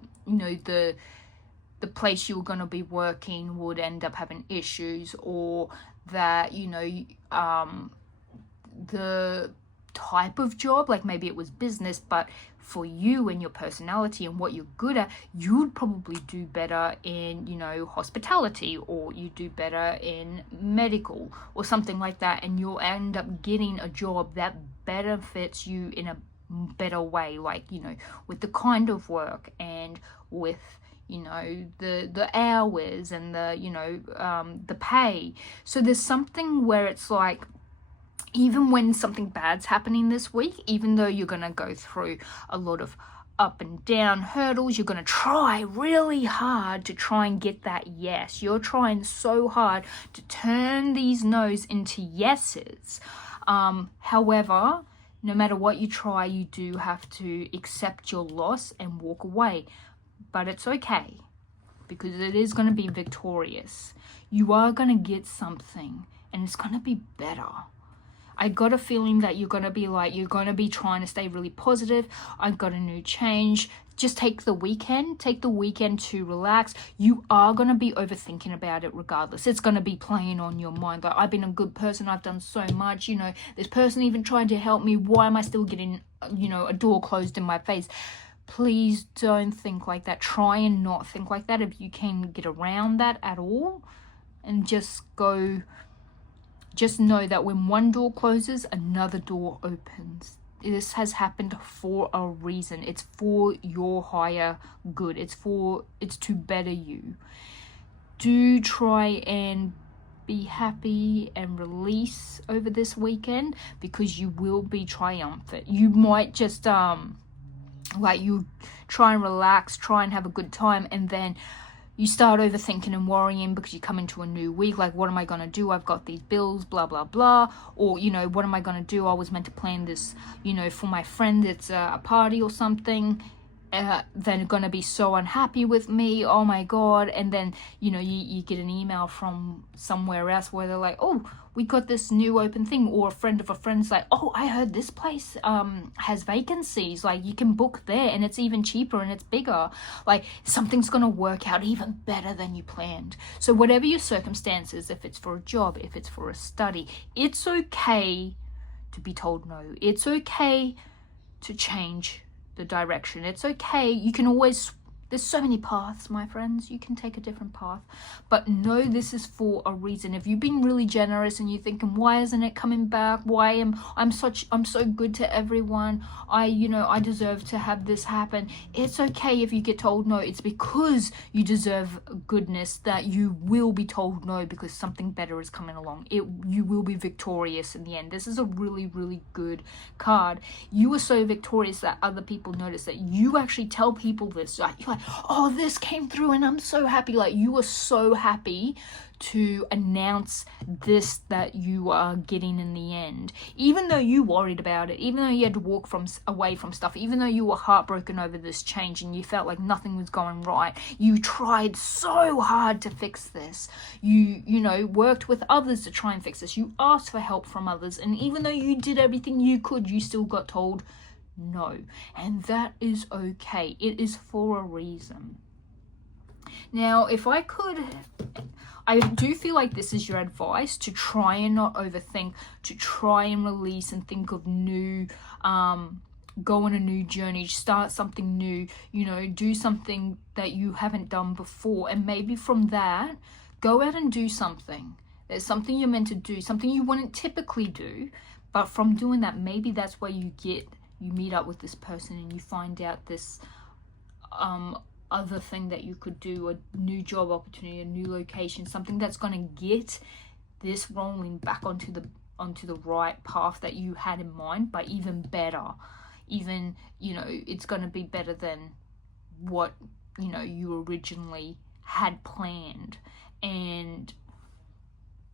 place you were going to be working would end up having issues, or that, you know, the type of job, like maybe it was business, but for you and your personality and what you're good at, you'd probably do better in, you know, hospitality, or you do better in medical or something like that, and you'll end up getting a job that better fits you in a better way, like, you know, with the kind of work and with, you know, the hours and the, you know, the pay. So there's something where it's like, even when something bad's happening this week, even though you're going to go through a lot of up and down hurdles, you're going to try really hard to try and get that yes. You're trying so hard to turn these no's into yeses. However, no matter what you try, you do have to accept your loss and walk away. But it's okay, because it is going to be victorious. You are going to get something, and it's going to be better. I got a feeling that you're going to be trying to stay really positive. I've got a new change. Just take the weekend to relax. You are going to be overthinking about it regardless. It's going to be playing on your mind. Like, I've been a good person. I've done so much. You know, this person even tried to help me. Why am I still getting, you know, a door closed in my face? Please don't think like that. Try and not think like that if you can get around that at all. And just know that when one door closes, another door opens. This has happened for a reason. It's for your higher good. It's to better you. Do try and be happy and release over this weekend, because you will be triumphant. You might just you try and relax, try and have a good time, and then you start overthinking and worrying because you come into a new week. Like, what am I going to do? I've got these bills, blah, blah, blah. Or, you know, what am I going to do? I was meant to plan this, you know, for my friend. It's a party or something. They're going to be so unhappy with me. Oh, my God. And then, you know, you get an email from somewhere else where they're like, oh, we got this new open thing. Or a friend of a friend's like, oh, I heard this place has vacancies. Like, you can book there, and it's even cheaper and it's bigger. Like, something's going to work out even better than you planned. So whatever your circumstances, if it's for a job, if it's for a study, it's okay to be told no. It's okay to change the direction. It's okay. You can always, there's so many paths, my friends. You can take a different path, but know this is for a reason. If you've been really generous and you're thinking, why isn't it coming back? Why am I'm so good to everyone? I deserve to have this happen. It's okay if you get told no. It's because you deserve goodness that you will be told no, because something better is coming along. You will be victorious in the end. This is a really, really good card. You are so victorious that other people notice, that you actually tell people this. You're like, oh, this came through and I'm so happy. Like, you are so happy to announce this, that you are getting in the end, even though you worried about it, even though you had to walk away from stuff, even though you were heartbroken over this change and you felt like nothing was going right. You tried so hard to fix this. You worked with others to try and fix this. You asked for help from others, and even though you did everything you could, you still got told no, and that is okay. It is for a reason. Now, if I could, I do feel like this is your advice, to try and not overthink, to try and release and think of new, go on a new journey, start something new, do something that you haven't done before. And maybe from that, go out and do something. There's something you're meant to do, something you wouldn't typically do. But from doing that, maybe that's where you meet up with this person and you find out this other thing that you could do, a new job opportunity, a new location, something that's going to get this rolling back onto the right path that you had in mind, but even better. Even, it's going to be better than what, you originally had planned. And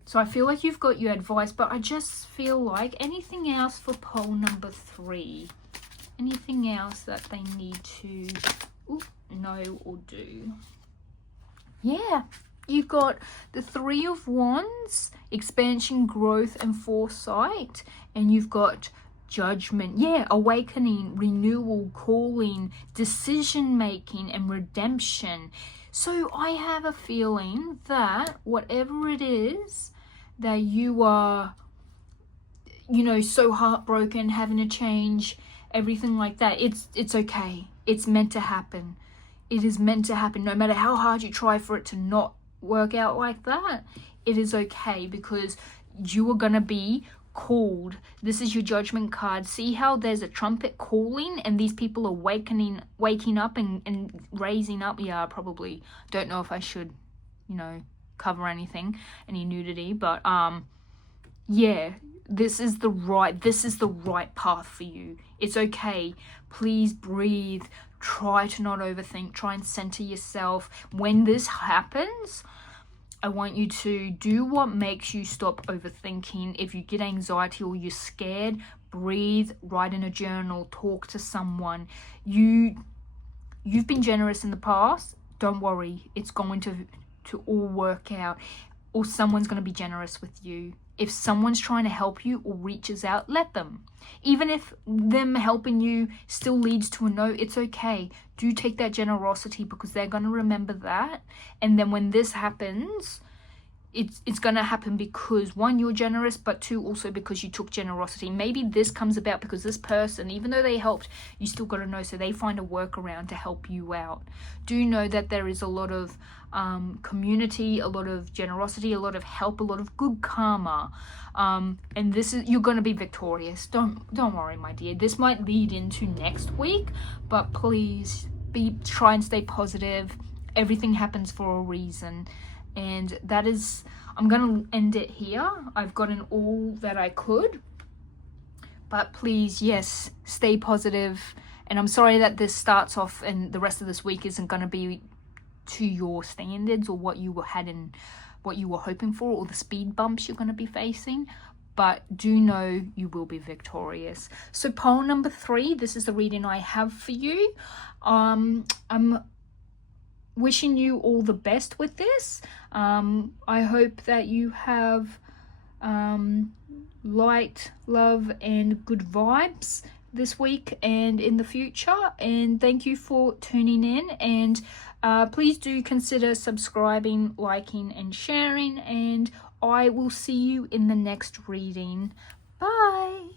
so I feel like you've got your advice, but I just feel like anything else for poll number 3? Anything else that they need to know or do? Yeah, you've got the 3 of Wands, expansion, growth, and foresight. And you've got judgment, awakening, renewal, calling, decision making, and redemption. So I have a feeling that whatever it is that you are, so heartbroken, having a change, everything like that, it's okay. It's meant to happen. It is meant to happen. No matter how hard you try for it to not work out like that, it is okay, because you are going to be called. This is your judgment card. See how there's a trumpet calling and these people are waking up and raising up. Yeah, I probably don't know if I should, you know, cover any nudity, but yeah, this is the right path for you. It's okay. Please breathe. Try to not overthink. Try and center yourself. When this happens, I want you to do what makes you stop overthinking. If you get anxiety or you're scared, breathe, write in a journal, talk to someone. You've been generous in the past. Don't worry. It's going to all work out, or someone's going to be generous with you. If someone's trying to help you or reaches out, let them. Even if them helping you still leads to a no, it's okay. Do take that generosity, because they're going to remember that. And then when this happens, it's going to happen because, one, you're generous, but two, also because you took generosity. Maybe this comes about because this person, even though they helped, you still got to know, so they find a workaround to help you out. Do know that there is a lot of community, a lot of generosity, a lot of help, a lot of good karma, and this is, you're going to be victorious. Don't worry, my dear. This might lead into next week, but please try and stay positive. Everything happens for a reason. And that is, I'm going to end it here. I've gotten all that I could. But please, yes, stay positive. And I'm sorry that this starts off and the rest of this week isn't going to be to your standards or what you had and what you were hoping for, or the speed bumps you're going to be facing. But do know you will be victorious. So poll number 3, this is the reading I have for you. I'm wishing you all the best with this. I hope that you have light, love, and good vibes this week and in the future. And thank you for tuning in. And please do consider subscribing, liking, and sharing. And I will see you in the next reading. Bye.